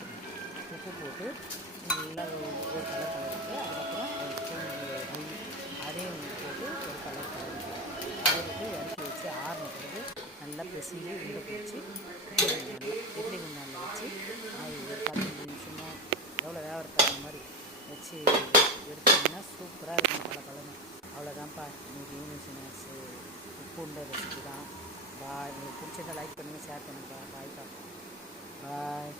போட்டுக்கணும். உப்பு போட்டு நல்லா ஒரு கலர் கலரிட்டு அதுக்கப்புறம் ஒரு ஸ்பூன் நெய் அதையும் போட்டு ஒரு கலர் கலரிட்டு கலரிட்டு இறக்கி வச்சு ஆறின பிறகு நல்லா பிசைஞ்சு உருண்டை பிடிச்சி இட்லி குண்டானில் வச்சு ஒரு 15 நிமிஷமோ எவ்வளோ வேகிறதுக்கு தகுந்த மாதிரி வச்சு எடுத்திங்கன்னா சூப்பராக இருக்கும் பழன்னு. அவ்வளோதான்ப்பா இன்றைக்கி ஈவினிங் ஸ்நாக்ஸு உப்புண்ட ரெசிபி தான். பாய். உங்களுக்கு பிடிச்சதை லைக் பண்ணுங்கள், ஷேர் பண்ணுங்கள். பாய்ப்பா. பாய்.